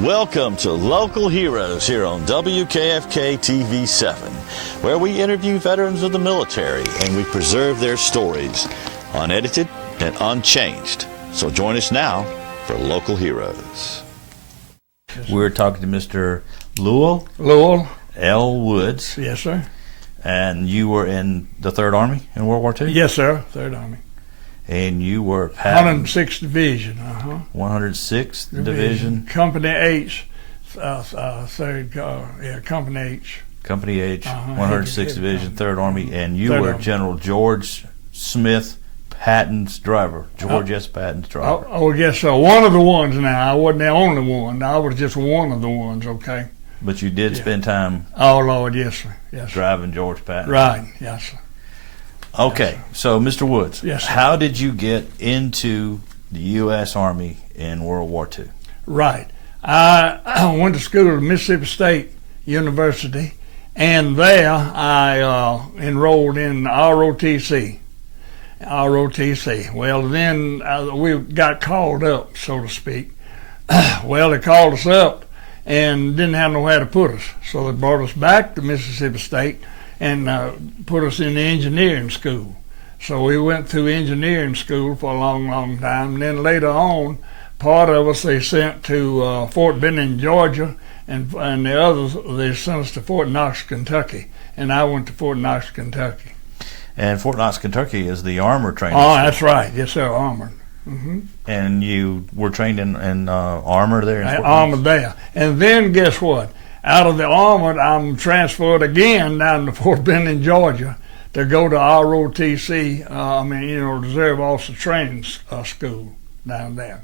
Welcome to Local Heroes here on WKFK TV 7, where we interview veterans of the military and we preserve their stories, unedited and unchanged. So join us now for Local Heroes. We're talking to Mr. Lowell L. Woods. Yes, sir. And you were in the 3rd Army in World War II? Yes, sir. 3rd Army. And you were 106th Division. 106th Division. Company H. Company H. Company H, 106th Division, 3rd Army, and you were General George Smith Patton's driver. George S. Patton's driver. Oh, yes, sir. One of the ones now. I wasn't the only one. I was just one of the ones, okay? But you did spend time. Oh, Lord, yes, sir. Yes, sir. Driving George Patton. Right, yes, sir. Okay, yes, so Mr. Woods, yes, sir. How did you get into the U.S. Army in World War II? Right. I went to school at Mississippi State University, and there I enrolled in ROTC. Well, then we got called up, so to speak. Well, they called us up and didn't have nowhere to put us, so they brought us back to Mississippi State and put us in the engineering school. So we went through engineering school for a long, long time. And then later on, part of us they sent to Fort Benning, Georgia, and the others they sent us to Fort Knox, Kentucky. And I went to Fort Knox, Kentucky. And Fort Knox, Kentucky is the armor training school. That's right. Yes, sir, armor. Mm-hmm. And you were trained in armor there? Armor there. And then guess what? Out of the armor, I'm transferred again down to Fort Benning, Georgia, to go to ROTC, Reserve Officer Training School down there.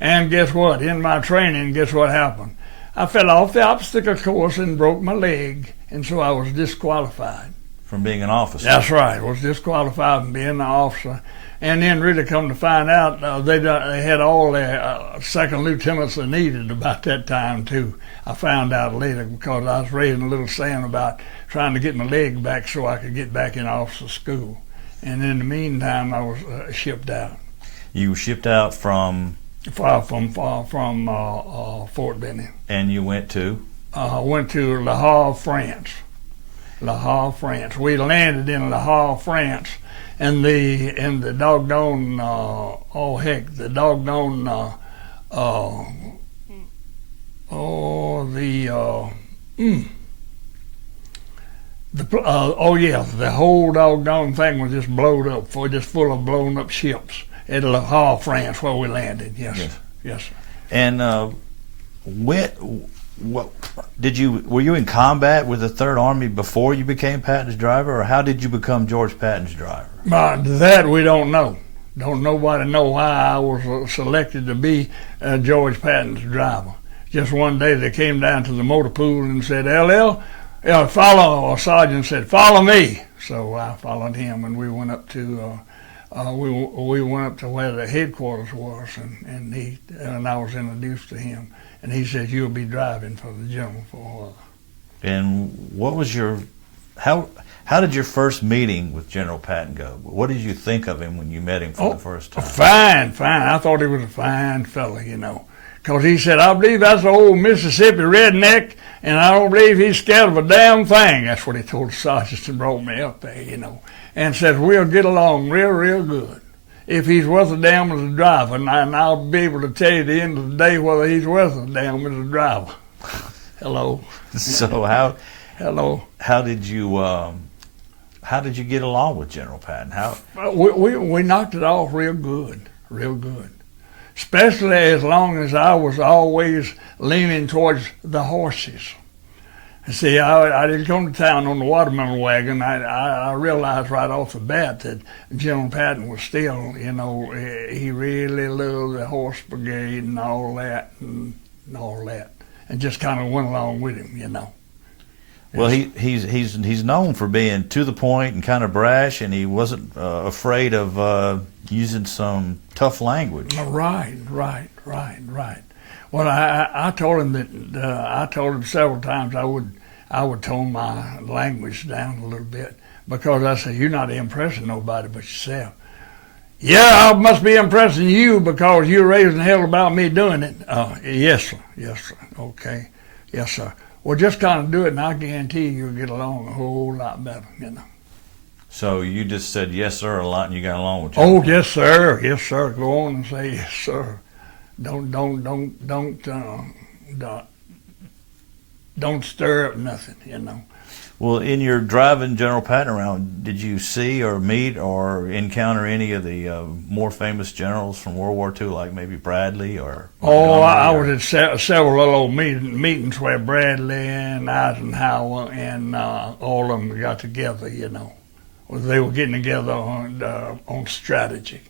And guess what? In my training, guess what happened? I fell off the obstacle course and broke my leg, and so I was disqualified. From being an officer? That's right. I was disqualified from being an officer. And then really come to find out, they had all the second lieutenants they needed about that time, too. I found out later because I was raising a little sand about trying to get my leg back so I could get back in officer school. And in the meantime, I was shipped out. You were shipped out from? Fort Benning. And you went to? I went to Le Havre, France. Le Havre, France. We landed in Le Havre, France. And the doggone the whole doggone thing was just blown up, just full of blown up ships at Le Havre, France, where we landed. Yes, yes, sir. And were you in combat with the 3rd Army before you became Patton's driver, or how did you become George Patton's driver? That we don't know. Don't nobody know why I was selected to be George Patton's driver. Just one day they came down to the motor pool and said, "LL, sergeant said, follow me." So I followed him, and we went up to we went up to where the headquarters was, and I was introduced to him. And he said, "You'll be driving for the general for a while." And what was how did your first meeting with General Patton go? What did you think of him when you met him for the first time? Fine. I thought he was a fine fella, because he said, "I believe that's an old Mississippi redneck, and I don't believe he's scared of a damn thing." That's what he told the sergeants and brought me up there, and said, "We'll get along real, real good. If he's worth a damn as a driver, and I'll be able to tell you at the end of the day whether he's worth a damn as a driver." Hello. So how did you get along with General Patton? We knocked it off real good, especially as long as I was always leaning towards the horses. See, I didn't come to town on the watermelon wagon. I realized right off the bat that General Patton was still, he really loved the horse brigade and all that, and just kind of went along with him, Well, he's known for being to the point and kind of brash, and he wasn't afraid of using some tough language. Right. Well, I told him several times I would tone my language down a little bit, because I said, "You're not impressing nobody but yourself. Yeah, I must be impressing you because you're raising hell about me doing it. Yes, sir. Yes, sir. Okay. Yes, sir. Well, just kind of do it, and I guarantee you'll get along a whole lot better, you know. So you just said yes, sir, a lot, and you got along with Oh, John? yes, sir. Yes, sir. Go on and say yes, sir. Don't stir up nothing, you know. Well, in your driving General Patton around, did you see or meet or encounter any of the more famous generals from World War II, like maybe Bradley or Oh, I Montgomery, was at several little old meetings where Bradley and Eisenhower and all of them got together, you know. Well, they were getting together on strategy.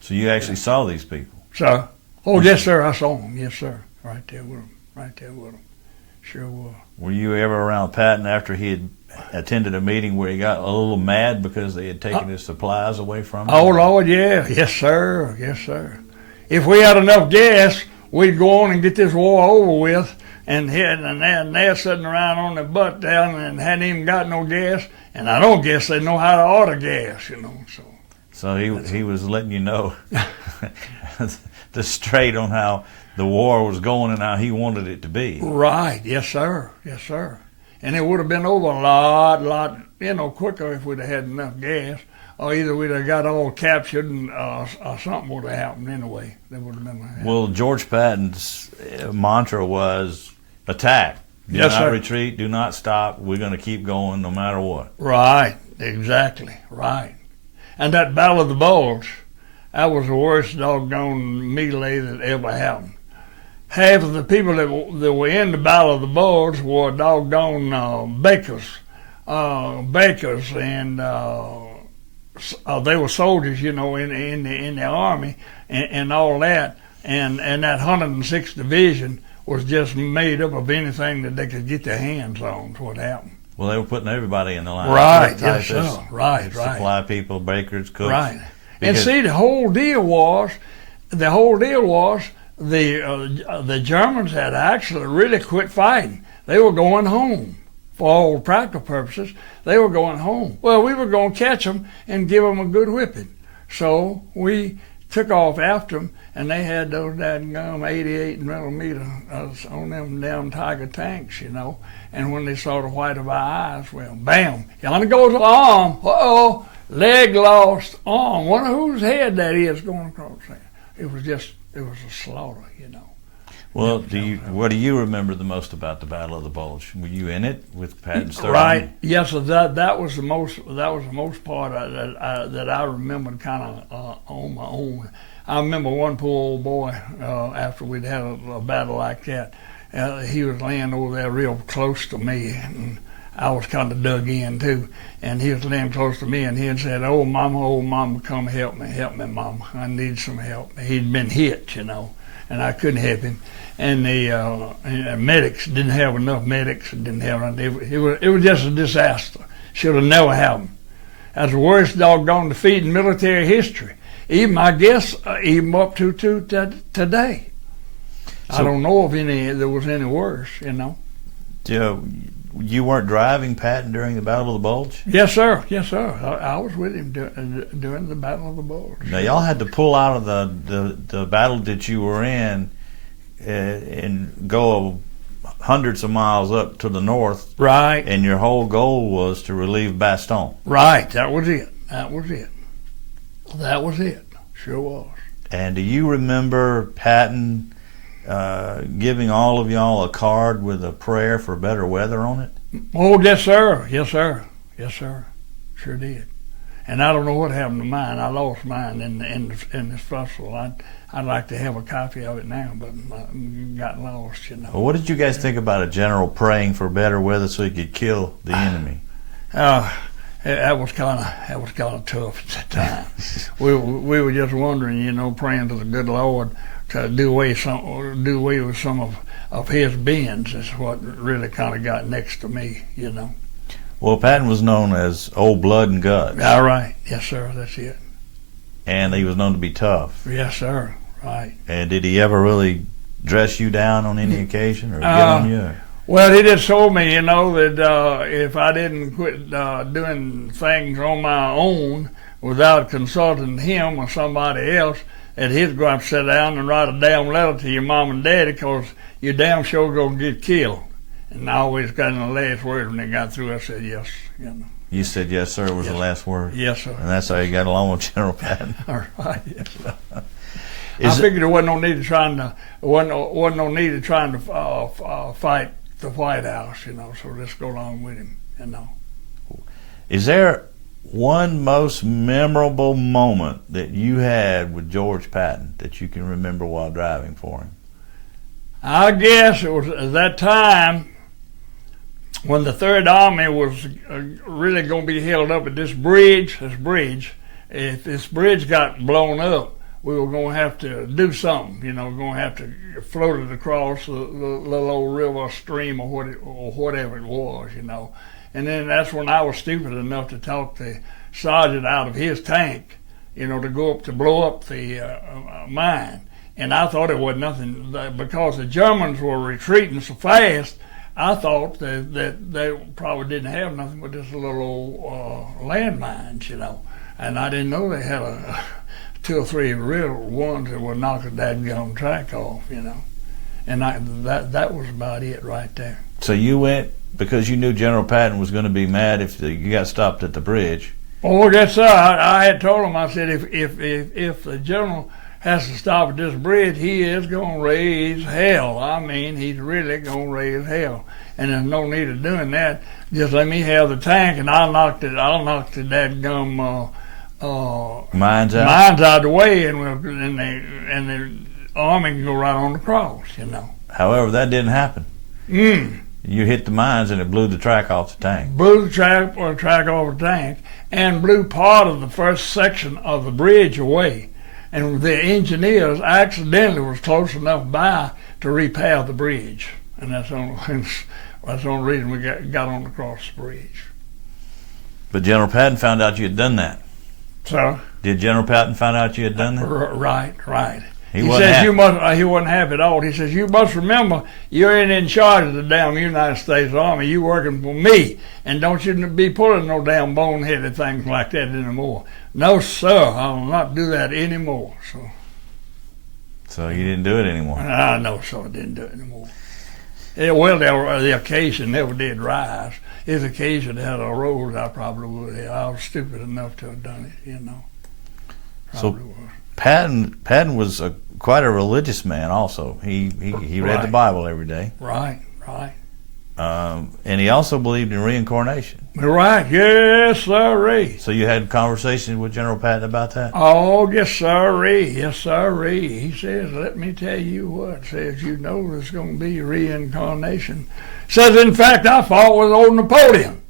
So you actually saw these people? So, oh, yes, sir, I saw them. Yes, sir. Right there with them. Right there with them. Sure was. Were you ever around Patton after he had attended a meeting where he got a little mad because they had taken his supplies away from him? Oh, Lord, yeah. Yes, sir. Yes, sir. If we had enough gas, we'd go on and get this war over with. And they're sitting around on their butt down and hadn't even got no gas. And I don't guess they know how to order gas, you know. So he was letting you know the straight on how the war was going and how he wanted it to be. Right. Yes, sir. Yes, sir. And it would have been over a lot, you know, quicker if we'd have had enough gas. Or either we'd have got all captured and or something would have happened anyway. That would have been Well, George Patton's mantra was attack. Do Yes, not sir. retreat. Do not stop. We're going to keep going no matter what. Right. Exactly. Right. And that Battle of the Bulge, that was the worst doggone melee that ever happened. Half of the people that were in the Battle of the Bulge were doggone bakers, and they were soldiers, you know, in the army and all that. And that 106th Division was just made up of anything that they could get their hands on. Is what happened. Well, they were putting everybody in the line. Right. Typists, Yes, sir. Right. supply people, bakers, cooks. Right. And Because- see, the whole deal was the Germans had actually really quit fighting. They were going home. For all practical purposes, they were going home. Well, we were going to catch them and give them a good whipping. So we took off after them, and they had those dadgum 88 millimeter on them damn Tiger tanks, you know. And when they saw the white of our eyes, well, bam, yonder goes the arm. Uh-oh, leg lost, arm. Wonder whose head that is going across there. It was a slaughter, you know. Well, what do you remember the most about the Battle of the Bulge? Were you in it with Patton's Third Right. Army? Yes, so that was the most part that I remembered kind of on my own. I remember one poor old boy after we'd had a battle like that. He was laying over there real close to me, and I was kind of dug in too. And he was laying close to me, and he had said, "Oh, mama, come help me, mama. I need some help." He'd been hit, you know, and I couldn't help him. And the medics didn't have enough medics. Didn't have enough. It was just a disaster. Should have never happened. That's the worst doggone defeat in military history. Even I guess even up to today. So, I don't know if there was any worse. You know. You weren't driving Patton during the Battle of the Bulge? Yes, sir. Yes, sir. I was with him during the Battle of the Bulge. Now y'all had to pull out of the battle that you were in and go hundreds of miles up to the north. Right. And your whole goal was to relieve Bastogne. Right. That was it. Sure was. And do you remember Patton giving all of y'all a card with a prayer for better weather on it? Oh, yes, sir. Yes, sir. Yes, sir. Sure did. And I don't know what happened to mine. I lost mine in this festival. I'd like to have a copy of it now, but I got lost, you know. Well, what did you guys think about a general praying for better weather so he could kill the enemy? That was kind of tough at the time. we were just wondering, you know, praying to the good Lord to do away with some of his beings. Is what really kind of got next to me, you know. Well, Patton was known as Old Blood and Guts. All right. Yes, sir. That's it. And he was known to be tough. Yes, sir. Right. And did he ever really dress you down on any occasion or get on you? Well, he just told me, you know, that if I didn't quit doing things on my own, without consulting him or somebody else, that he'd go out and sit down and write a damn letter to your mom and daddy, because you're damn sure going to get killed. And I always got in the last word when they got through. I said, yes, you know. You said yes, sir, was Yes. the last word? Yes, sir. And that's how you got along with General Patton? All right, yes, sir. I Is it- figured there wasn't no need of trying to fight the White House, you know, so let's go along with him, you know. Is there one most memorable moment that you had with George Patton that you can remember while driving for him? I guess it was at that time when the Third Army was really going to be held up at this bridge. If this bridge got blown up, we were going to have to do something. You know, going to have to float it across the little old river or stream or whatever it was, you know. And then that's when I was stupid enough to talk the sergeant out of his tank, you know, to go up to blow up the mine. And I thought it was nothing, because the Germans were retreating so fast. I thought that they probably didn't have nothing but just little old landmines, you know. And I didn't know they had 2 or 3 real ones that would knock a dadgum track off, you know. And that was about it right there. So you went because you knew General Patton was going to be mad if you got stopped at the bridge. Oh, yes, sir. I had told him, I said, if the general has to stop at this bridge, he is going to raise hell. I mean, he's really going to raise hell. And there's no need of doing that. Just let me have the tank, and I'll knock the dadgum Mines out? mines out of the way, and the army can go right on across, you know. However, that didn't happen. You hit the mines and it blew the track off the tank. Blew the track off the tank, and blew part of the first section of the bridge away. And the engineers accidentally was close enough by to repair the bridge. And that's the only reason we got on across the bridge. But General Patton found out you had done that. So? Did General Patton find out you had done that? Right. He He wasn't says happy. you must. He wasn't happy at all. He says you must remember you ain't in charge of the damn United States Army. You working for me, and don't you be pulling no damn boneheaded things like that anymore. No, sir, I'll not do that anymore. So you didn't do it anymore. I know, so I didn't do it anymore. Yeah, well, the occasion never did rise. If the occasion had arose, I probably would have. I was stupid enough to have done it, you know. Probably was. Patton was quite a religious man also. He read the Right. Bible every day. Right. And he also believed in reincarnation. Right, yes, sirree. So you had conversations with General Patton about that? Oh, yes, sirree. He says, let me tell you what. Says, you know there's going to be reincarnation. Says, in fact, I fought with old Napoleon.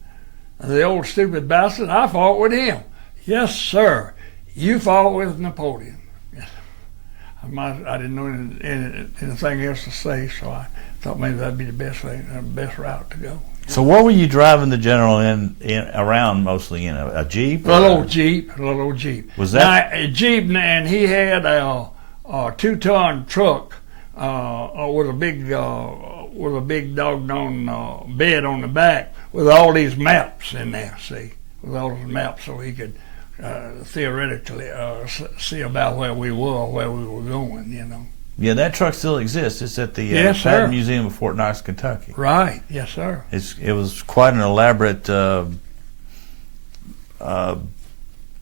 The old stupid bastard, I fought with him. Yes, sir. You fought with Napoleon. Yes. I didn't know anything else to say, so I thought maybe that'd be the best route to go. So what were you driving the general in around mostly in a Jeep? A little old Jeep. Was that now, a Jeep? And he had a 2-ton truck with a big doggone bed on the back with all these maps in there. See, with all those maps, so he could theoretically see about where we were going. You know. Yeah, that truck still exists. It's at the Yes, sir. Patton Museum of Fort Knox, Kentucky. Right. Yes, sir. It was quite an elaborate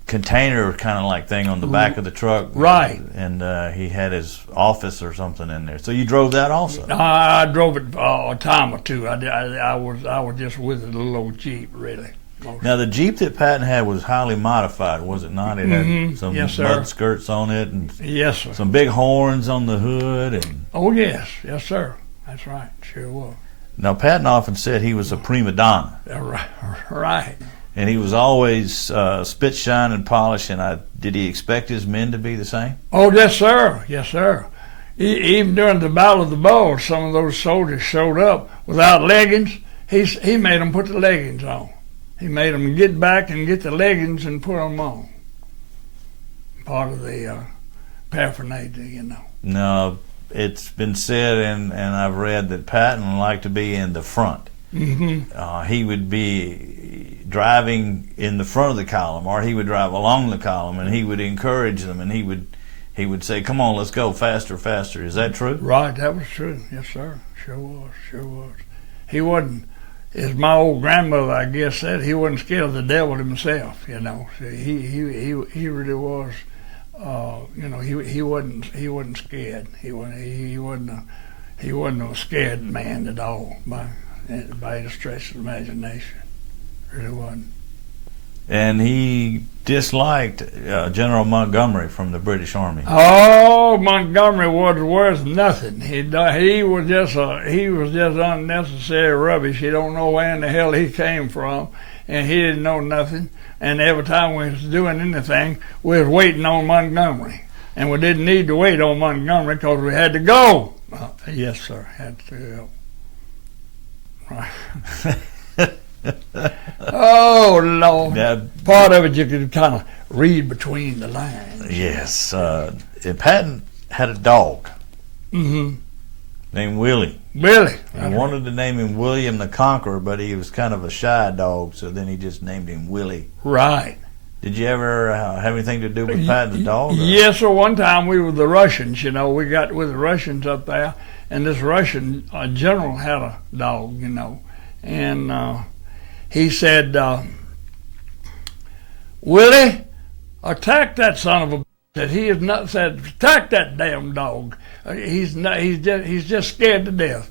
container kind of like thing on the back of the truck. Right. And he had his office or something in there. So you drove that also? I drove it a time or two. I was just with a little old Jeep, really. Now the Jeep that Patton had was highly modified, was it not? It had some Yes, sir. mud skirts on it and Yes, sir. some big horns on the hood. And Oh, yes, sir. That's right. Sure was. now Patton often said he was a prima donna, Right. and he was always spit, shine, and polish. And did he expect his men to be the same? Oh, yes, sir. Yes, sir. Even during the Battle of the Bulge, some of those soldiers showed up without leggings. He made them put the leggings on. He made them get back and get the leggings and put them on. Part of the paraphernalia, you know. No, it's been said, and I've read that Patton liked to be in the front. Mm-hmm. He would be driving in the front of the column, or he would drive along the column, and he would encourage them, and he would say, "Come on, let's go faster, faster." Is that true? Right, that was true. Yes, sir. Sure was. He wasn't, as my old grandmother, I guess, said, he wasn't scared of the devil himself. You know, so he really was. You know, he wasn't scared. He wasn't a scared man at all by any stretch of the imagination. Really wasn't. And he disliked General Montgomery from the British Army. Oh, Montgomery was worth nothing. He was just unnecessary rubbish. He don't know where in the hell he came from, and he didn't know nothing. And every time we was doing anything, we was waiting on Montgomery, and we didn't need to wait on Montgomery because we had to go. Yes, sir, had to go. Right. Oh, Lord. Now, part of it you could kind of read between the lines. Yes. Patton had a dog Mm-hmm. named Willie. Willie. He wanted to name him William the Conqueror, but he was kind of a shy dog, so then he just named him Willie. Right. Did you ever have anything to do with Patton the dog? Or? Yes, sir. One time we were with the Russians, you know. We got with the Russians up there, and this Russian general had a dog, you know. And he said, Willie, attack that son of a bitch. That he is not said, attack that damn dog. He's just scared to death.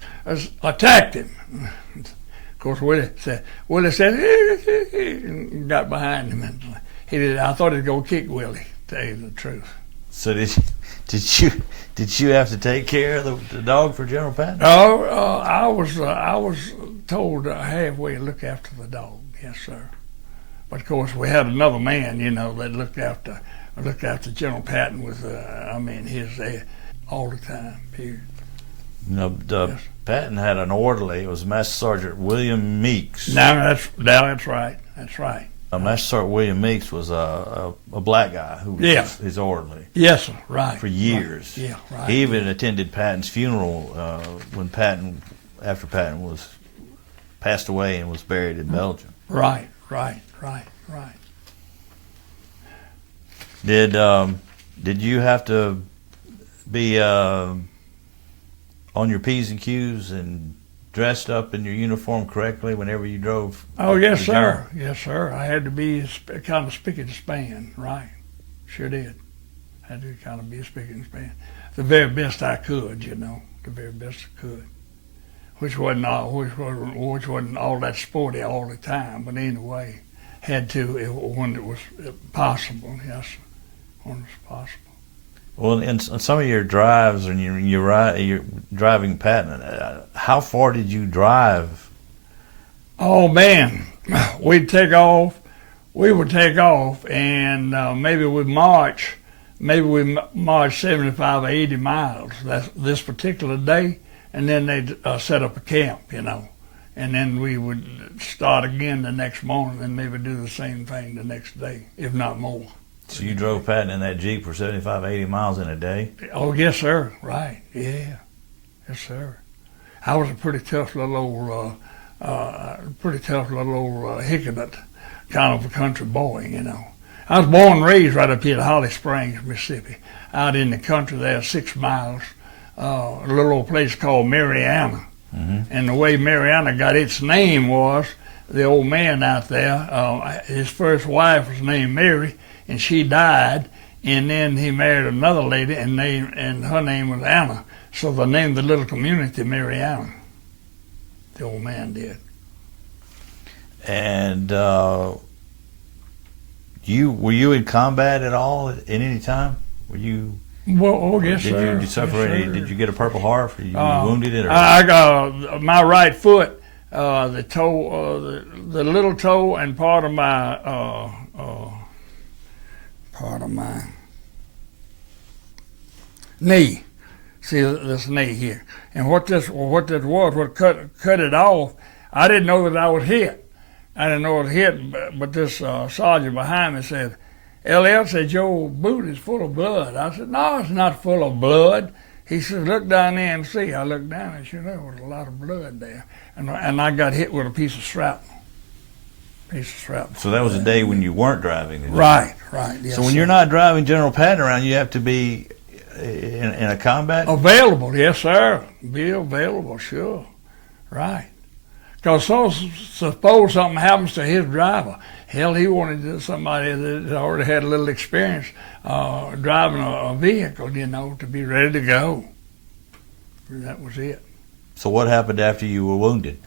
Attacked him. Of course, Willie said, and got behind him. And I thought he'd go kick Willie, to tell you the truth. So did you have to take care of the dog for General Patton? Oh, I was told halfway to look after the dog. Yes, sir. But of course, we had another man, you know, that looked after General Patton with, his all the time. Period. No, Yes. Patton had an orderly. It was Master Sergeant William Meeks. Now that's right. That's right. Master Sergeant William Meeks was a black guy who was his orderly. Yes, sir. Right. For years. Right. Yeah, right. He even attended Patton's funeral after Patton was passed away and was buried in Belgium. Right. Did you have to be on your P's and Q's and dressed up in your uniform correctly whenever you drove? Oh, yes, sir. Yes, sir. I had to be kind of spick and span. Right. Sure did. Had to kind of be spick and span. The very best I could, you know. The very best I could. Which wasn't all that sporty all the time, but anyway, had to when it was possible. Yes, when it was possible. Well, in some of your drives, and you're driving Patton, how far did you drive? Oh man, we would take off, and maybe we march 75 or 80 miles this particular day, and then they'd set up a camp, you know, and then we would start again the next morning, and maybe do the same thing the next day, if not more. So you drove Patton in that Jeep for 75, 80 miles in a day? Oh, yes, sir. Right. Yeah. Yes, sir. I was a pretty tough little old hicknet kind of a country boy, you know. I was born and raised right up here at Holly Springs, Mississippi, out in the country there, 6 miles, a little old place called Mariana. Mm-hmm. And the way Mariana got its name was the old man out there, his first wife was named Mary, and she died, and then he married another lady, and her name was Anna. So they named the little community Mariana. The old man did. And were you in combat at all at any time? Were you? Well, oh yes, sir. Did you suffer any? Did you get a Purple Heart? Were you wounded it? Or? I got my right foot, the toe, the little toe, and part of my knee. See this knee here, and what cut it off. I didn't know that I was hit. I didn't know it was hit, but this sergeant behind me said, "Elliot," said, "your boot is full of blood." I said, "No, it's not full of blood." He said, "Look down there and see." I looked down and sure there was a lot of blood there, and I got hit with a piece of shrapnel. piece of scrap. So that was a day when you weren't driving. Right. Yes, so when sir. you're not driving General Patton around, you have to be in a combat? Available, yes, sir. Be available, sure. Right. Because suppose something happens to his driver. Hell, he wanted somebody that already had a little experience driving a vehicle, to be ready to go. That was it. So what happened after you were wounded?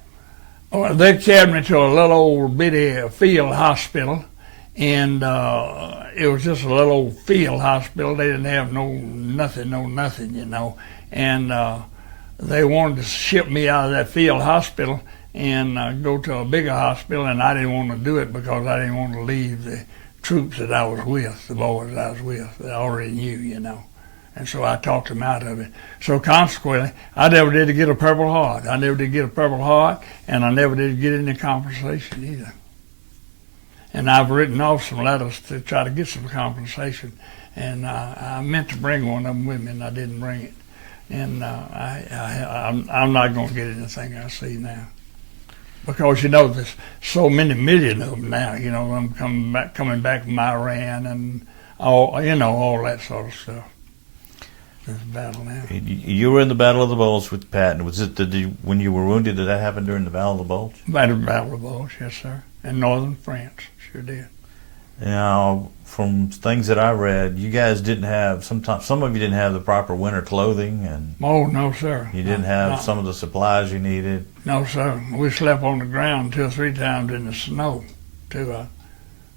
Well, they carried me to a little old bitty field hospital, and it was just a little old field hospital. They didn't have nothing, and they wanted to ship me out of that field hospital and go to a bigger hospital, and I didn't want to do it because I didn't want to leave the troops that I was with, the boys I was with, that I already knew, And so I talked them out of it. So consequently, I never did get a Purple Heart. And I never did get any compensation either. And I've written off some letters to try to get some compensation. And I meant to bring one of them with me, and I didn't bring it. And I'm not going to get anything I see now. Because, there's so many million of them now, them coming back from Iran and all that sort of stuff. There's a battle now. You were in the Battle of the Bulge with Patton. Was it when you were wounded? Did that happen during the Battle of the Bulge? Battle of the Bulge, yes, sir. In northern France, sure did. Now, from things that I read, you guys didn't have some of you didn't have the proper winter clothing, and no, sir. You didn't have some of the supplies you needed. No, sir. We slept on the ground 2 or 3 times in the snow, too.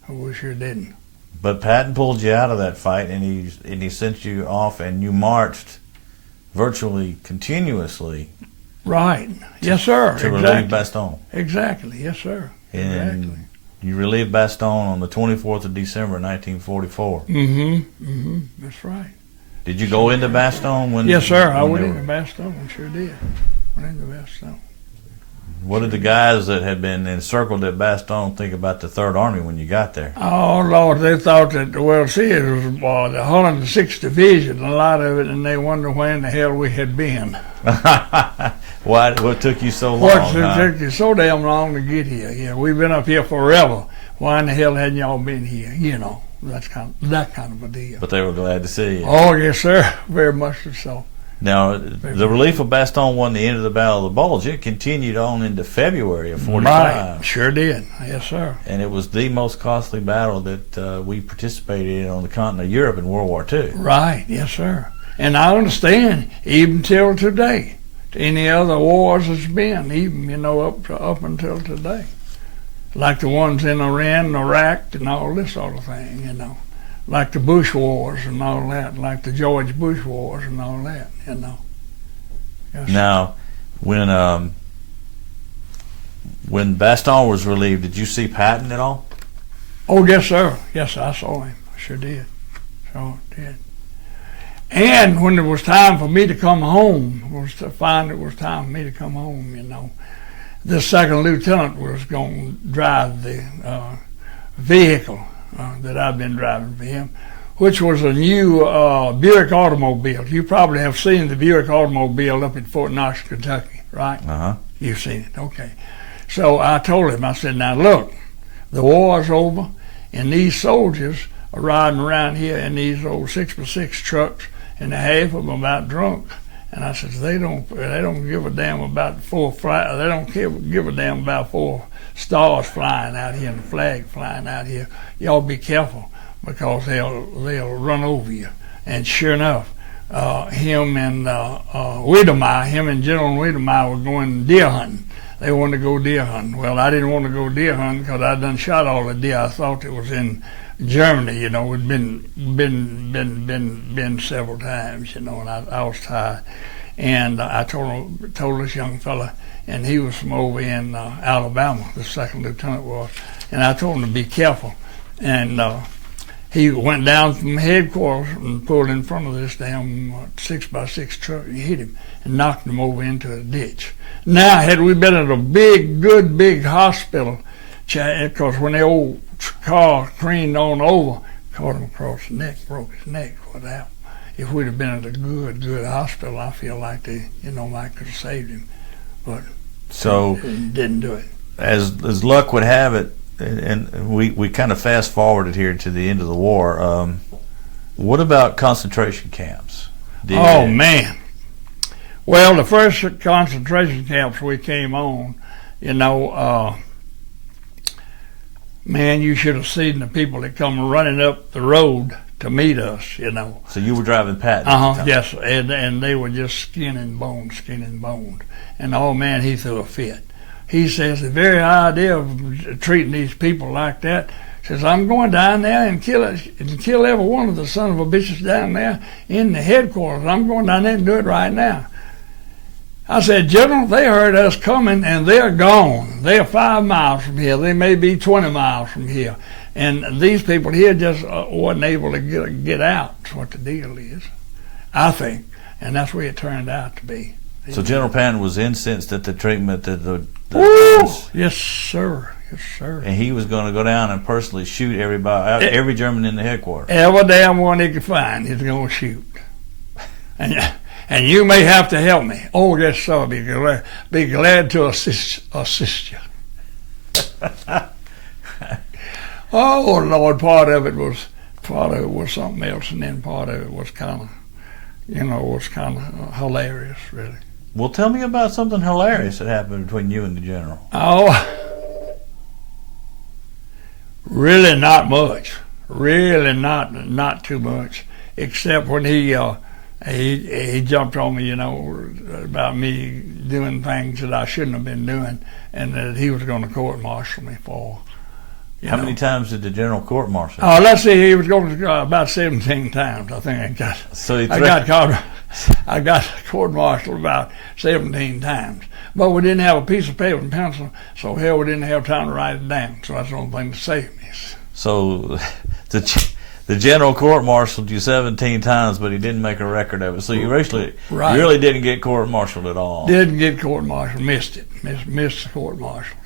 We sure didn't. But Patton pulled you out of that fight, and he sent you off, and you marched virtually continuously. Right. Yes, sir. To relieve Bastogne. Exactly. Yes, sir. Exactly. You relieved Bastogne on the 24th of December, 1944. That's right. Did you go into Bastogne when? Yes, sir. I went into Bastogne. Sure did. Went into Bastogne. What did the guys that had been encircled at Bastogne think about the Third Army when you got there? Oh, Lord, they thought that, it was the 106th Division, a lot of it, and they wondered where in the hell we had been. What took you so long? What took you so damn long to get here? Yeah, we've been up here forever. Why in the hell hadn't y'all been here? That kind of a deal. But they were glad to see you. Oh, yes, sir. Very much so. Now, the relief of Bastogne wasn't the end of the Battle of the Bulge. It continued on into February of 45. Right, sure did. Yes, sir. And it was the most costly battle that we participated in on the continent of Europe in World War II. Right, yes, sir. And I understand, even till today, any other wars that's been, even, up until today. Like the ones in Iran and Iraq and all this sort of thing, Like the Bush Wars and all that, like the George Bush Wars and all that, Yes. Now, when Bastogne was relieved, did you see Patton at all? Oh, yes, sir. Yes, I saw him. I sure did. Sure did. And when it was time for me to come home, the second lieutenant was going to drive the vehicle that I've been driving for him, which was a new Buick automobile. You probably have seen the Buick automobile up in Fort Knox, Kentucky, right? Uh-huh. You've seen it, okay. So I told him, I said, now look, the war's over, and these soldiers are riding around here in these old 6x6 trucks, and half of them about drunk. And I said, they don't give a damn about they don't give a damn about 4 stars flying out here and the flag flying out here. Y'all be careful, because they'll run over you. And sure enough, him and General Wiedemeyer were going deer hunting. They wanted to go deer hunting. Well, I didn't want to go deer hunting because I done shot all the deer. I thought it was in Germany, It'd been several times, and I was tired. And I told this young fella, and he was from over in Alabama, the second lieutenant was, and I told him to be careful. And he went down from headquarters and pulled in front of this damn 6x6 truck and hit him and knocked him over into a ditch. Now, had we been at a good big hospital, because when the old car careened on over, caught him across the neck, broke his neck, whatever. If we'd have been at a good hospital, I feel like they, might could have saved him, but so didn't do it. As luck would have it, and we kind of fast forwarded here to the end of the war. What about concentration camps? Oh, man. Well, the first concentration camps we came on, man, you should have seen the people that come running up the road to meet us, So you were driving Patton? Yes, and they were just skin and bones. And oh, man, he threw a fit. He says the very idea of treating these people like that, says, I'm going down there and kill every one of the son of a bitches down there in the headquarters. I'm going down there and do it right now. I said, General, they heard us coming and they're gone. They're 5 miles from here. They may be 20 miles from here. And these people here just wasn't able to get out. That's what the deal is, I think. And that's the way it turned out to be. So General Patton was incensed at the treatment that the yes, sir. Yes, sir. And he was going to go down and personally shoot every German in the headquarters. Every damn one he could find, he's going to shoot. And you may have to help me. Oh, yes, sir. Be glad to assist you. Oh, Lord, part of it was something else, and then part of it was kind of, hilarious, really. Well, tell me about something hilarious that happened between you and the general. Oh, really not much. Really not too much, except when he jumped on me, about me doing things that I shouldn't have been doing, and that he was going to court-martial me for. How many times did the general court-martial? Oh, let's see. He was going to about 17 times. I think I got. So I got court-martialed about 17 times, but we didn't have a piece of paper and pencil, so hell, we didn't have time to write it down. So that's the only thing to save me. So the general court-martialed you 17 times, but he didn't make a record of it. So you really didn't get court-martialed at all. Didn't get court-martialed. Missed it. Missed the court-martials.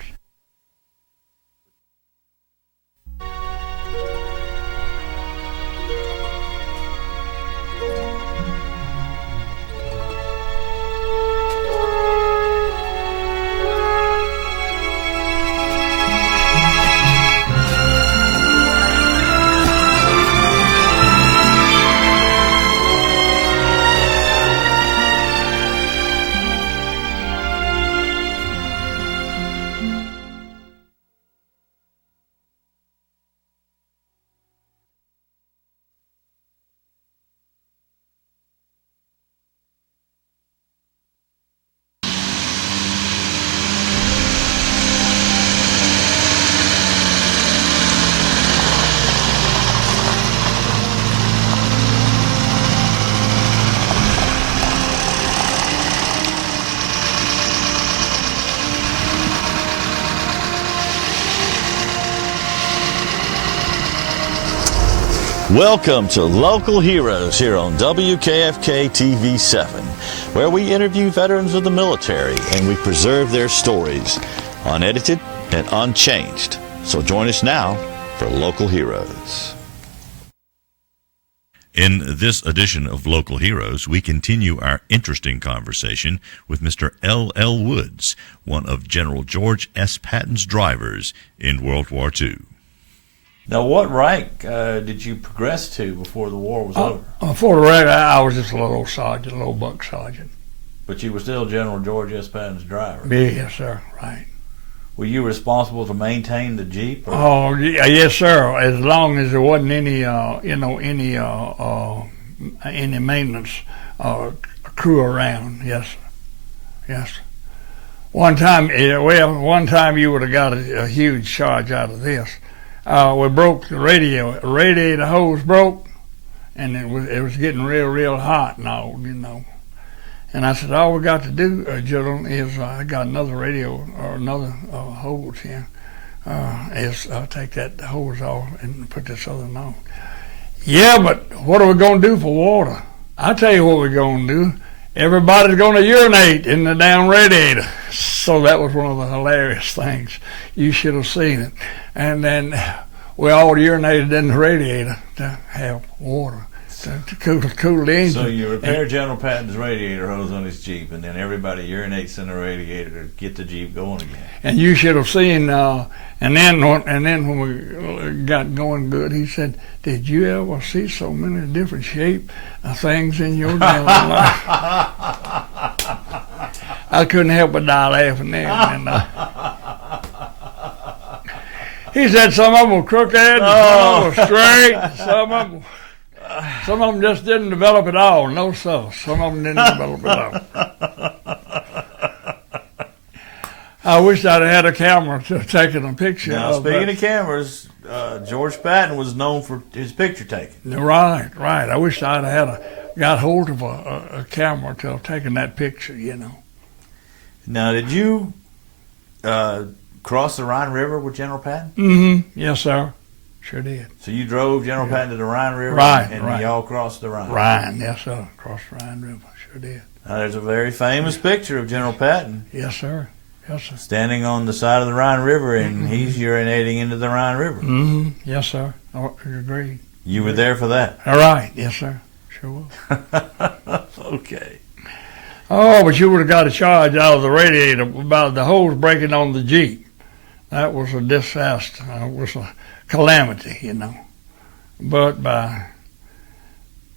Welcome to Local Heroes here on WKFK TV 7, where we interview veterans of the military and we preserve their stories, unedited and unchanged. So join us now for Local Heroes. In this edition of Local Heroes, we continue our interesting conversation with Mr. L.L. Woods, one of General George S. Patton's drivers in World War II. Now, what rank did you progress to before the war was over? Before the rank, I was just a little sergeant, a little buck sergeant. But you were still General George S. Patton's driver? Yes, sir, right. Were you responsible to maintain the Jeep? Or? Oh, yes, sir. As long as there wasn't any maintenance crew around. Yes, yes. One time you would have got a huge charge out of this. We broke the radiator hose broke, and it was getting real hot and all, And I said, all we got to do, General, is I got another radio or another hose here. Is take that hose off and put this other one on. Yeah, but what are we going to do for water? I tell you what we're going to do. Everybody's going to urinate in the damn radiator. So that was one of the hilarious things. You should have seen it. And then we all urinated in the radiator to have water. to cool the engine. So you repair General Patton's radiator hose on his Jeep, and then everybody urinates in the radiator to get the Jeep going again. And you should have seen. And then when we got going good, he said, "Did you ever see so many different shape of things in your damn life?" I couldn't help but die laughing there. And, he said some of them were crooked, some of them were straight, some of them just didn't develop at all. No, sir. Some of them didn't develop at all. I wish I'd have had a camera to have taken a picture. Now, speaking of cameras, George Patton was known for his picture taking. Right. I wish I'd have got hold of a camera to have taken that picture, you know. Now, did you cross the Rhine River with General Patton? Mm-hmm. Yes, sir. Sure did. So you drove General Patton to the Rhine River, and y'all crossed the Rhine. Rhine, yes, sir. Crossed the Rhine River. Sure did. Now, there's a very famous picture of General Patton. Yes, sir. Yes, sir. Standing on the side of the Rhine River, and he's urinating into the Rhine River. Mm-hmm. Yes, sir. Oh, agreed. You were there for that? All right. Yes, sir. Sure was. Okay. Oh, but you would have got a charge out of the radiator about the hose breaking on the Jeep. That was a disaster. It was a calamity, you know. But by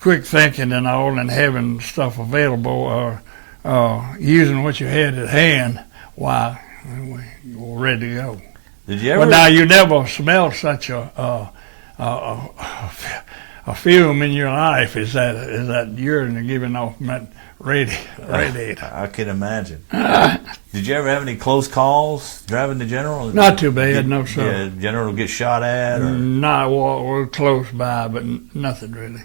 quick thinking and all and having stuff available or using what you had at hand, why, you were ready to go. Did you ever? But now you never smelled such a fume in your life as that urine giving off from that radiator. I can imagine. Did you ever have any close calls driving the General? Not too bad, no, sir. Yeah, General get shot at? Or? No, we're close by, but nothing really.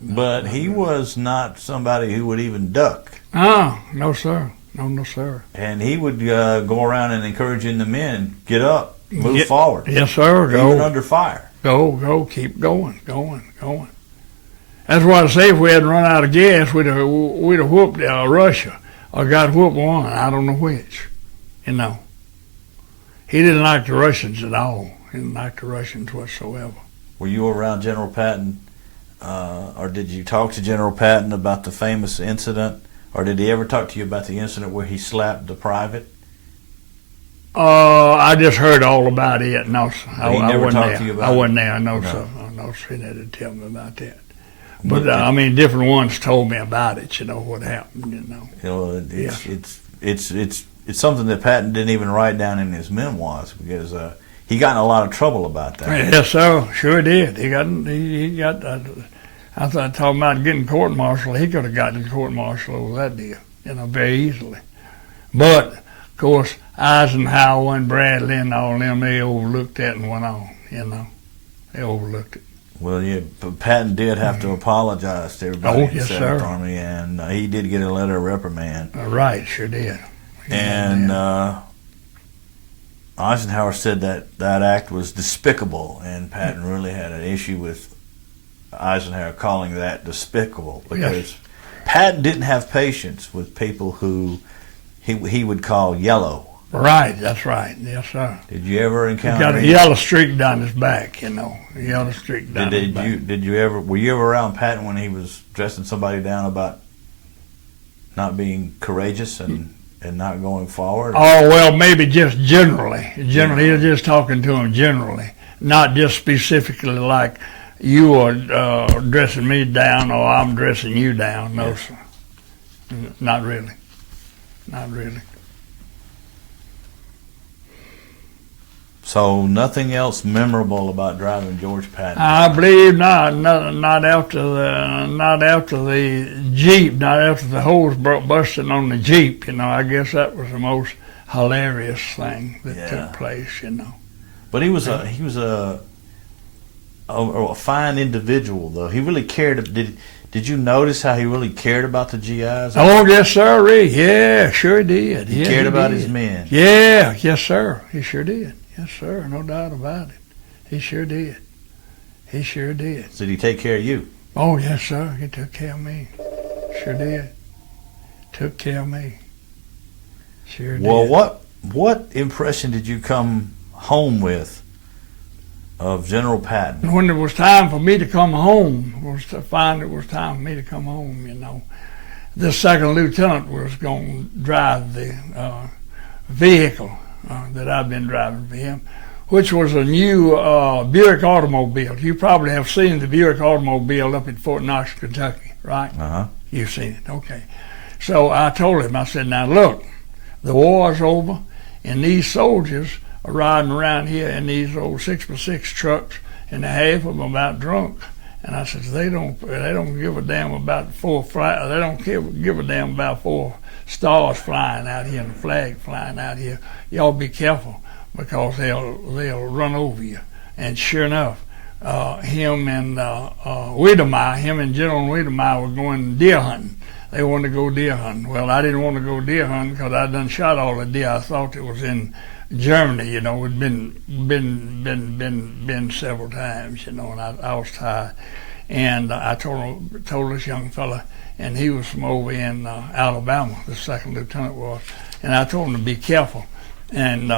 But he was not somebody who would even duck. Oh, no, sir. No, sir. And he would go around and encouraging the men, get up, move forward. Yes, sir. Go. Even under fire. Go, keep going. That's why I say if we hadn't run out of gas, we'd have whooped Russia or got whooped one. I don't know which. You know. He didn't like the Russians at all. He didn't like the Russians whatsoever. Were you around General Patton, or did you talk to General Patton about the famous incident, or did he ever talk to you about the incident where he slapped the private? I just heard all about it. No, sir. He never talked to you about it? I wasn't there. No, sir. No, sir. He didn't tell me about that. But I mean, different ones told me about it. You know what happened. You know. It's something that Patton didn't even write down in his memoirs because he got in a lot of trouble about that. Yes, sir. Sure did. He got. I thought talking about getting court-martialed. He could have gotten court-martialed over that deal. You know, very easily. But of course, Eisenhower and Bradley and all them, they overlooked that and went on. You know, they overlooked it. Well, yeah, but Patton did have to apologize to everybody in the yes, Seventh sir. Army, and he did get a letter of reprimand. Right, sure did. And Eisenhower said that act was despicable, and Patton really had an issue with Eisenhower calling that despicable because Patton didn't have patience with people who he would call yellow. Right, that's right. Yes, sir. Did you ever encounter? He got a yellow streak down his back, you know. A yellow streak down his back. Were you ever around Patton when he was dressing somebody down about not being courageous and not going forward? Oh, well, maybe just generally. He was just talking to him generally, not just specifically like you are dressing me down or I'm dressing you down. No, sir. Not really. Not really. So nothing else memorable about driving George Patton? I believe not. Not after the Jeep. Not after the hose busting on the Jeep. You know, I guess that was the most hilarious thing that took place. You know. But he was a fine individual, though. He really cared. Did you notice how he really cared about the GIs? Oh, yes, sir. Yeah, sure did. He cared about his men. Yeah, yes, sir. He sure did. Yes, sir. No doubt about it. He sure did. He sure did. Did he take care of you? Oh, yes, sir. He took care of me. Sure did. Took care of me. Sure did. Well, what impression did you come home with of General Patton. When it was time for me to come home, was to find it was time for me to come home, you know, this second lieutenant was going to drive the vehicle that I've been driving for him, which was a new Buick automobile. You probably have seen the Buick automobile up in Fort Knox, Kentucky, right? Uh-huh. You've seen it, okay. So I told him, I said, now look, the war's over, and these soldiers are riding around here in these old 6x6 trucks, and half of them about drunk. And I said, they don't give a damn about they don't give a damn about 4 stars flying out here and a flag flying out here. Y'all be careful, because they'll run over you. And sure enough, him and Wiedemeyer, him and General Wiedemeyer were going deer hunting. They wanted to go deer hunting. Well, I didn't want to go deer hunting because I done shot all the deer. I thought it was in Germany, you know. It'd been several times, you know, and I was tired. And I told this young fella, and he was from over in Alabama, the second lieutenant was, and I told him to be careful. And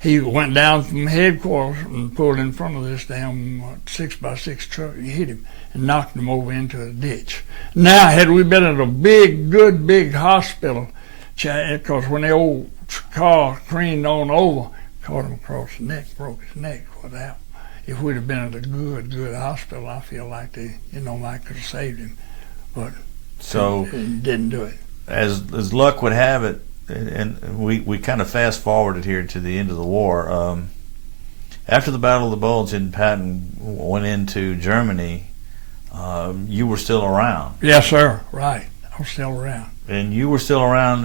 he went down from headquarters and pulled in front of this damn 6x6 truck and hit him and knocked him over into a ditch. Now, had we been at a good big hospital, because when the old car careened on over, caught him across the neck, broke his neck, what happened? If we'd have been at a good hospital, I feel like I could have saved him, but so didn't do it. As luck would have it, and we kind of fast forwarded here to the end of the war. After the Battle of the Bulge and Patton went into Germany, you were still around. Yes, sir. Right, I was still around. And you were still around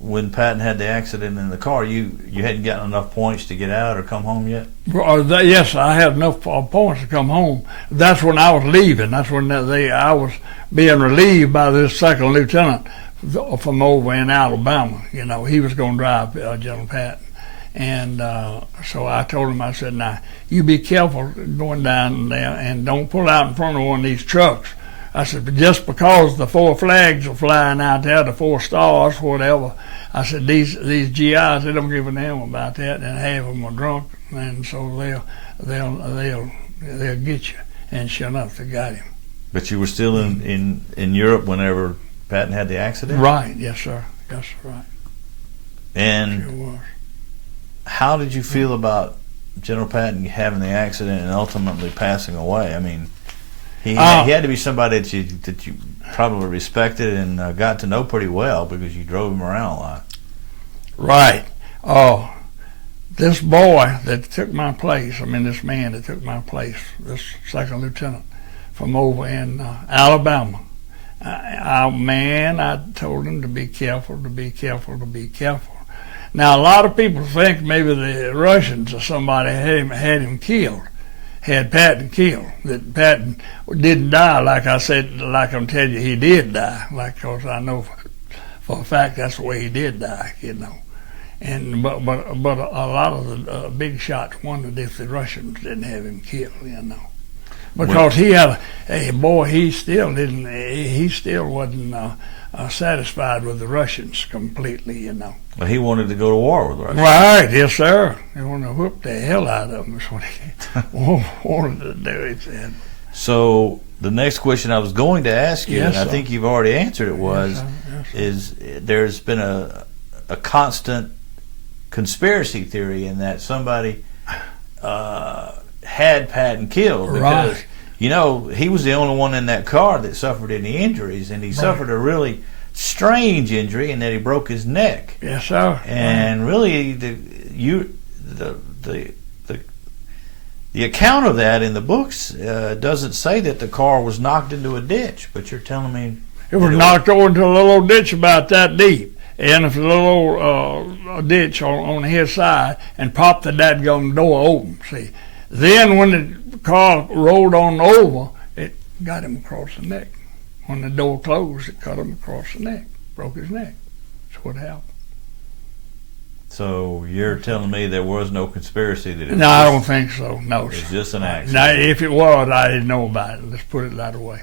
when Patton had the accident in the car. You hadn't gotten enough points to get out or come home yet? Yes, I had enough points to come home. That's when I was leaving. That's when I was being relieved by this second lieutenant from over in Alabama. You know, he was going to drive General Patton. And so I told him, I said, now, you be careful going down there and don't pull out in front of one of these trucks. I said, but just because the 4 flags are flying out there, the 4 stars, whatever, I said, these GIs, they don't give a damn about that, and half of them are drunk, and so they'll get you. And sure enough, they got him. But you were still in Europe whenever Patton had the accident? Right, yes, sir. Yes, right. And sure was. How did you feel about General Patton having the accident and ultimately passing away? I mean, he had to be somebody that you probably respected and got to know pretty well because you drove him around a lot. Right. This boy that took my place, this man that took my place, this second lieutenant from over in Alabama, I told him to be careful, to be careful, to be careful. Now, a lot of people think maybe the Russians or somebody had him killed. Had Patton killed, that Patton didn't die, like I said, like I'm telling you, he did die, because I know for a fact that's the way he did die, you know. And but a lot of the big shots wondered if the Russians didn't have him killed, you know, because he had he still wasn't satisfied with the Russians completely, you know. But he wanted to go to war with Russia. Right, yes, sir. He wanted to whoop the hell out of them. That's what he wanted to do, he said. So the next question I was going to ask you, yes, and I think you've already answered it, was, yes, sir. Is there's been a constant conspiracy theory in that somebody had Patton killed because, right. You know, he was the only one in that car that suffered any injuries, and he right. suffered a really strange injury in that he broke his neck. Yes, sir. And right. really, the account of that in the books doesn't say that the car was knocked into a ditch, but you're telling me it was knocked over into a little old ditch about that deep, and it's a little old ditch on his side, and popped the dadgum door open. See, then when the car rolled on over, it got him across the neck. When the door closed, it cut him across the neck, broke his neck. That's what happened. So you're telling me there was no conspiracy that it No, I don't think so. No, it's just an accident. Now, if it was, I didn't know about it. Let's put it that way.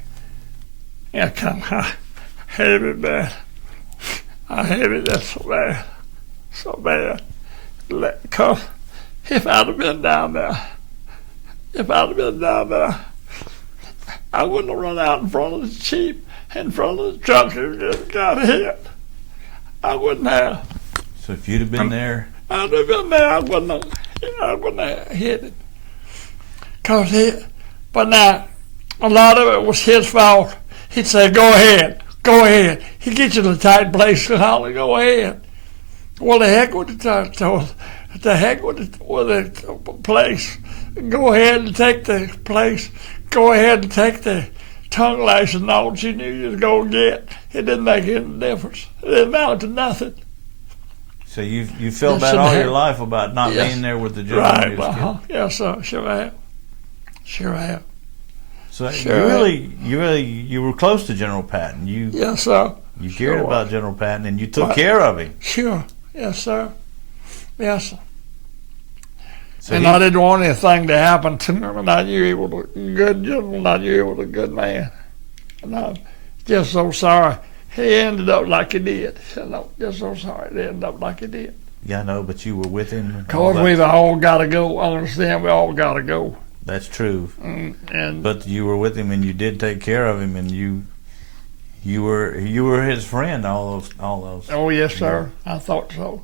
Yeah, I hated it bad. I hated that so bad. Because if I'd have been down there, if I'd have been down there, I wouldn't have run out in front of the Jeep, in front of the truck and just got hit. I wouldn't have. So if you'd have been there, I'd have been there. I wouldn't have hit it. But now, a lot of it was his fault. He'd say, go ahead. He'd get you to a tight place and holler, go ahead. Well, the heck with the place. Go ahead and take the place. Go ahead and take the tongue lash and all that you knew you was going to get. It didn't make any difference. It didn't amount to nothing. so you felt that all your life about not being there with the general. Right, yes, sir, sure have. So Sure. you were close to General Patton. Yes, sir. You cared Sure. about General Patton, and you took Right. care of him. Sure, yes, sir. Yes, sir. So And he- I didn't want anything to happen to him, and I knew he was a good gentleman. I knew he was a good man. And I'm just so sorry he ended up like he did. Just so sorry he ended up like he did. Yeah, I know, but you were with him. and all Because that. we've all got to go. I understand we all got to go. That's true. And But you were with him, and you did take care of him, and you were his friend. All those. oh, yes, sir. I thought so.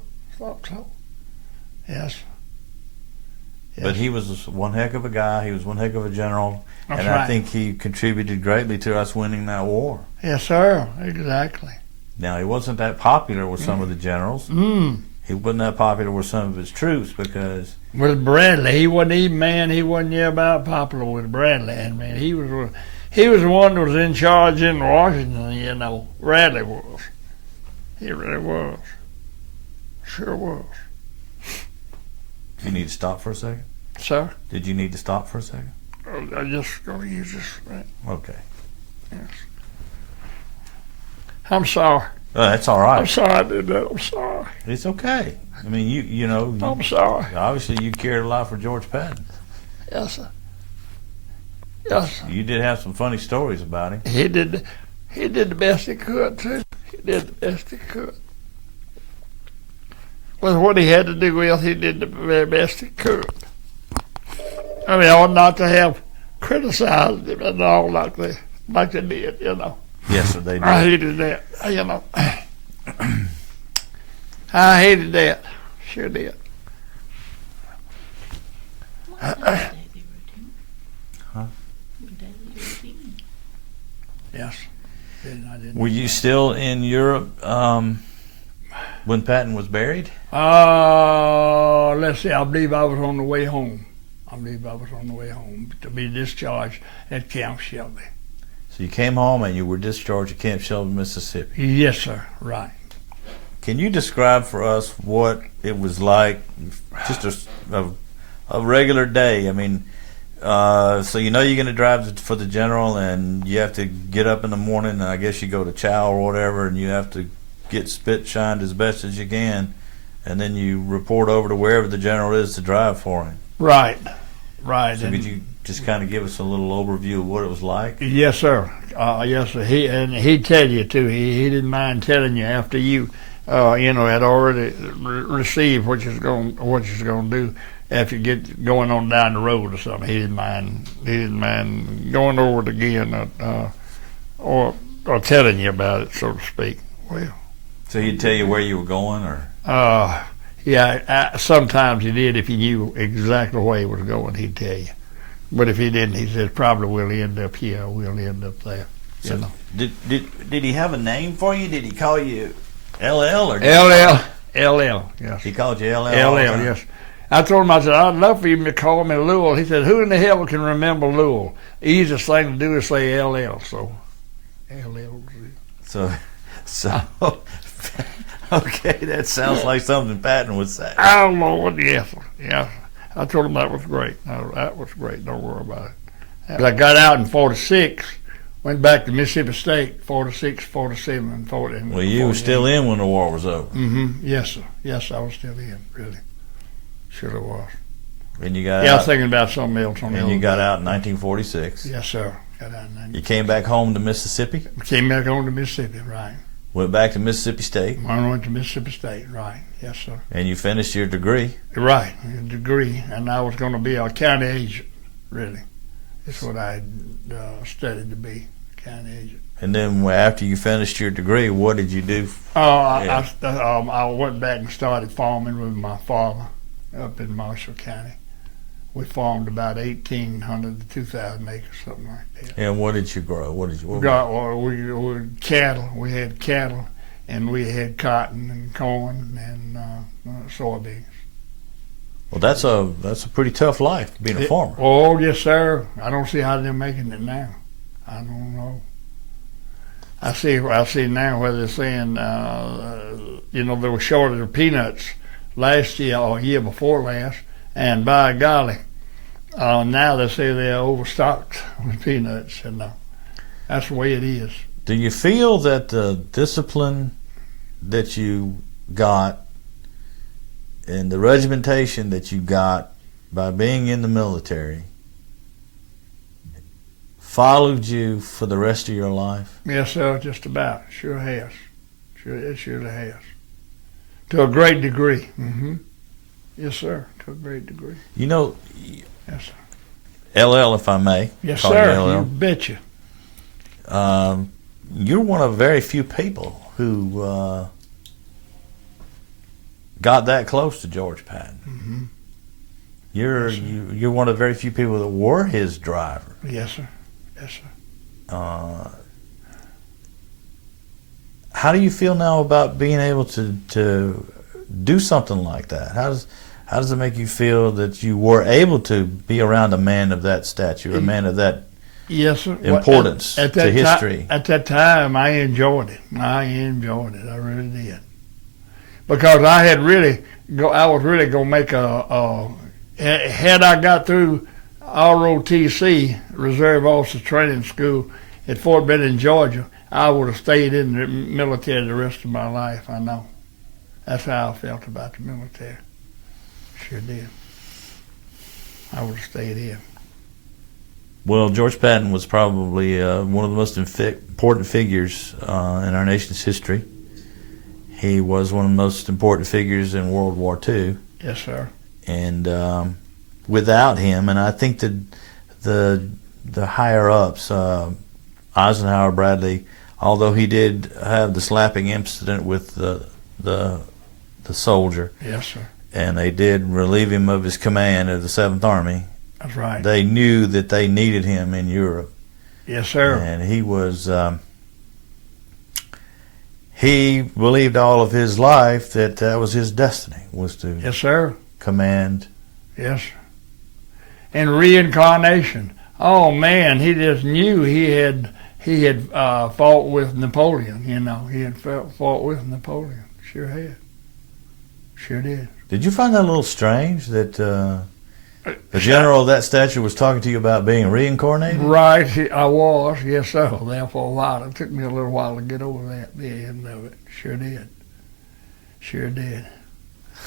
Yes. But he was one heck of a guy. He was one heck of a general, That's and right. I think he contributed greatly to us winning that war. Yes, sir. Exactly. Now, he wasn't that popular with some of the generals. He wasn't that popular with some of his troops because With Bradley, he wasn't near about popular with Bradley. And man, he was the one that was in charge in Washington. You know, Bradley was. He really was. Sure was. Do you need to stop for a second? Sir, Did you need to stop for a second? I'm just going to use this. Right? Okay. Yes. I'm sorry. That's all I'm right. sorry I did that. I'm sorry. It's okay. I mean, you know, I'm sorry. obviously you cared a lot for George Patton. Yes, sir. Yes, sir. You did have some funny stories about him. He did the best he could, too. He did the best he could. With what he had to do with, he did the very best he could. I mean, I ought not to have criticized him and all like they did, you know. Yes, sir, they did. I hated that, you know. I hated that. Sure did. What's your daily routine? Huh? Your daily routine. Yes. I didn't. Were you still in Europe when Patton was buried? Let's see, I believe I was on the way home. To be discharged at Camp Shelby. So you came home and you were discharged at Camp Shelby, Mississippi. Yes, sir. Right. Can you describe for us what it was like, just a regular day? I mean, so you know you're going to drive for the general, and you have to get up in the morning, and I guess you go to chow or whatever, and you have to get spit shined as best as you can, and then you report over to wherever the general is to drive for him. Right. So could you just kind of give us a little overview of what it was like? Yes, sir. Yes, sir. He'd tell you too. He didn't mind telling you after you, had already received what you're going to do after you get going on down the road or something. He didn't mind going over it again, or telling you about it, so to speak. Well, So he'd tell you where you were going, or yeah. Sometimes he did. If he knew exactly where he was going, he'd tell you. But if he didn't, he said probably we'll end up here, we'll end up there. so You know. did he have a name for you? Did he call you LL or LL, yes. He called you LL. all the LL, time? yes. I told him, I said, I'd love for you to call me Lowell. He said, who in the hell can remember Lowell? Easiest thing to do is say LL. So, LL. So okay, that sounds like something Patton would say. Oh, Lord, yes. Yes. I told him that was great. That was great. Don't worry about it. I got out in 46, went back to Mississippi State, 46, 47, and 40. Well, you were still in when the war was over, Yes, sir. Yes, I was still in, really. Sure was. and you got Yeah, I was out. thinking about something else on the And you other got day. out in 1946. Yes, sir. Got out in You came back home to Mississippi. Came back home to Mississippi, right. Went back to Mississippi State, I went to Mississippi State, right. Yes, sir. and you finished your degree. Right, a degree, and I was going to be a county agent. really. It's what I studied to be, county agent. And then after you finished your degree, what did you do? I went back and started farming with my father up in Marshall County. We farmed about 1,800 to 2,000 acres, something like that. And what did you grow? What We cattle. We had cattle, and we had cotton and corn and soybeans. Well, that's a pretty tough life, being a farmer. Oh, yes, sir. I don't see how they're making it now. I don't know. I see now where they're saying, there was shortage of peanuts last year or year before last, and by golly, now they say they're overstocked with peanuts, and that's the way it is. Do you feel that the discipline that you got and the regimentation that you got by being in the military followed you for the rest of your life? Yes, sir, just about. Sure has. It surely has. To a great degree. Mm-hmm. Yes, sir, to a great degree. You know, Yes, sir. LL, if I may. Yes, call sir. you LL. You betcha. You're one of very few people who got that close to George Patton. Mm-hmm. You're one of the very few people that were his driver. Yes, sir. Yes, sir. How do you feel now about being able to do something like that? How does it make you feel that you were able to be around a man of that stature, a man of that Yes, sir. importance At to that history? At that time, I enjoyed it. I really did. Because I had I was really going to make had I got through ROTC, Reserve Officer Training School, at Fort Benning, Georgia, I would have stayed in the military the rest of my life, I know. That's how I felt about the military. Sure did. I would have stayed here. Well, George Patton was probably one of the most important figures in our nation's history. He was one of the most important figures in World War II. Yes, sir. And without him, and I think that the higher ups, Eisenhower, Bradley, although he did have the slapping incident with the soldier, Yes, sir. and they did relieve him of his command of the 7th Army. That's right. They knew that they needed him in Europe. Yes, sir. And he was, he believed all of his life that that was his destiny, was to Yes, sir. command. Yes, sir. And reincarnation. Oh man, he just knew he had fought with Napoleon. He had fought with Napoleon. Sure had. Sure did. Did you find that a little strange that the general of that stature was talking to you about being reincarnated? Right, I was. Yes, sir. There for a while. It took me a little while to get over that, the end of it. Sure did. Sure did.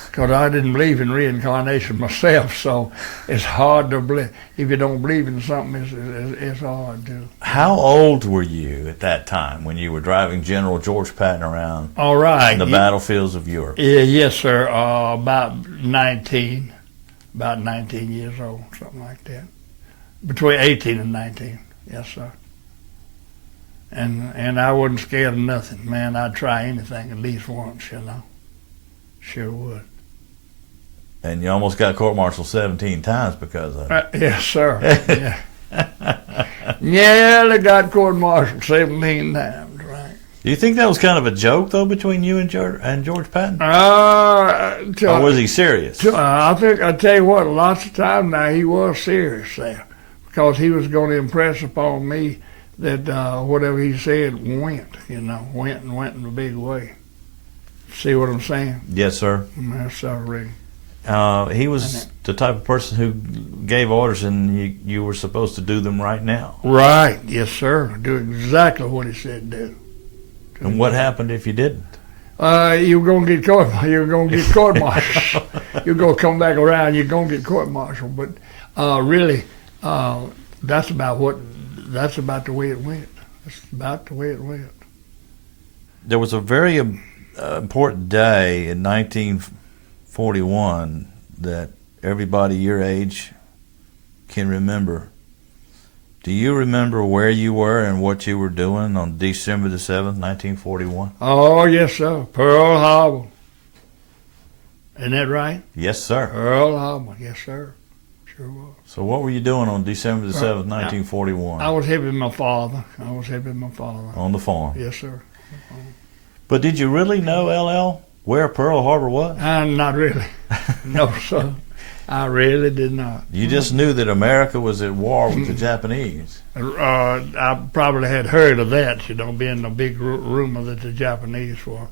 Because I didn't believe in reincarnation myself, so it's hard to believe. If you don't believe in something, it's hard to. How old were you at that time when you were driving General George Patton around All right. the battlefields of Europe? Yes, sir. About 19. About 19 years old, something like that. Between 18 and 19. Yes, sir. And I wasn't scared of nothing. Man, I'd try anything at least once, Sure would. And you almost got court-martialed 17 times because of it. Yes, sir. Yeah. Yeah, they got court-martialed 17 times, right. Do you think that was kind of a joke, though, between you and George Patton? Or was he serious? I tell you what, lots of times now he was serious there because he was going to impress upon me that whatever he said went in a big way. See what I'm saying? Yes, sir. Yes, sir, Rick. He was the type of person who gave orders and you were supposed to do them right now. Right, yes, sir. Do exactly what he said do. And what happened if you didn't? You're gonna get court. You're gonna get court-martialed. You're gonna come back around. You're gonna get court-martialed. But really, that's about the way it went. That's about the way it went. There was a very important day in 1941 that everybody your age can remember, do you remember where you were and what you were doing on December the 7th, 1941? Oh, yes, sir. Pearl Harbor. Isn't that right? Yes, sir. Pearl Harbor. Yes, sir. Sure was. So what were you doing on December the 7th, 1941? I was helping my father. On the farm. Yes, sir. But did you really know, LL, where Pearl Harbor was? Not really. No, sir. I really did not. You just knew that America was at war with the Japanese. I probably had heard of that, being the big rumor that the Japanese were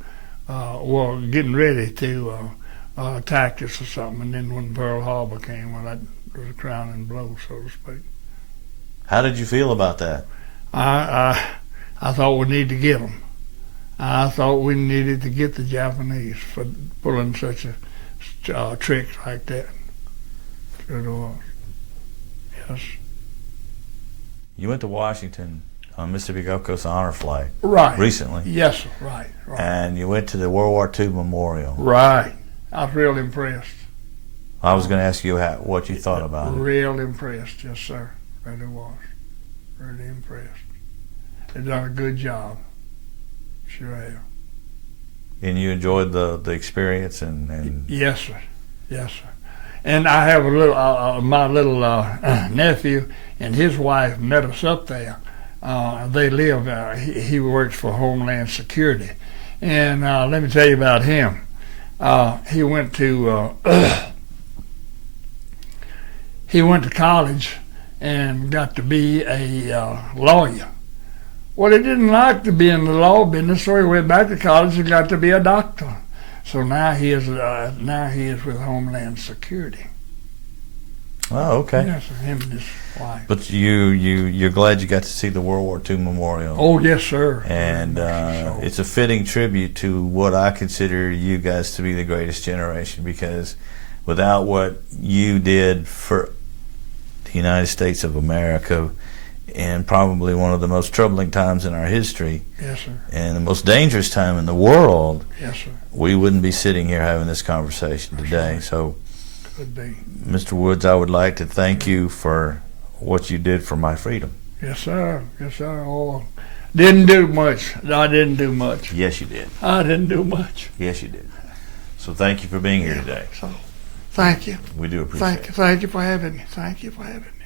getting ready to attack us or something. And then when Pearl Harbor came, well, that was a crowning blow, so to speak. How did you feel about that? I thought we needed to get them. I thought we needed to get the Japanese for pulling such a trick like that. It was. Yes. You went to Washington on Mississippi Gulf Coast Honor Flight Right. recently. Yes, sir. Right. And you went to the World War II Memorial. Right. I was real impressed. I was going to ask you what you thought about it. Real impressed, yes, sir. Really was. Really impressed. They done a good job. Sure have. And you enjoyed the experience and Yes, sir. Yes, sir. And I have a little, my little nephew and his wife met us up there. They live, he works for Homeland Security. And let me tell you about him. He went to college and got to be a lawyer. Well, he didn't like to be in the law business, so he went back to college and got to be a doctor. So now he is with Homeland Security. Oh, okay. Yes, sir, him and his wife. But you're glad you got to see the World War II Memorial. Oh, yes, sir. And it's a fitting tribute to what I consider you guys to be the greatest generation, because without what you did for the United States of America in probably one of the most troubling times in our history, Yes, sir. and the most dangerous time in the world, Yes, sir. we wouldn't be sitting here having this conversation today. right. So, Could be. Mr. Woods, I would like to thank you for what you did for my freedom. Yes, sir. Yes, sir. Oh, didn't do much. I didn't do much. Yes, you did. I didn't do much. Yes, you did. So thank you for being here today. So, thank you. We do appreciate it. Thank you for having me. Thank you for having me.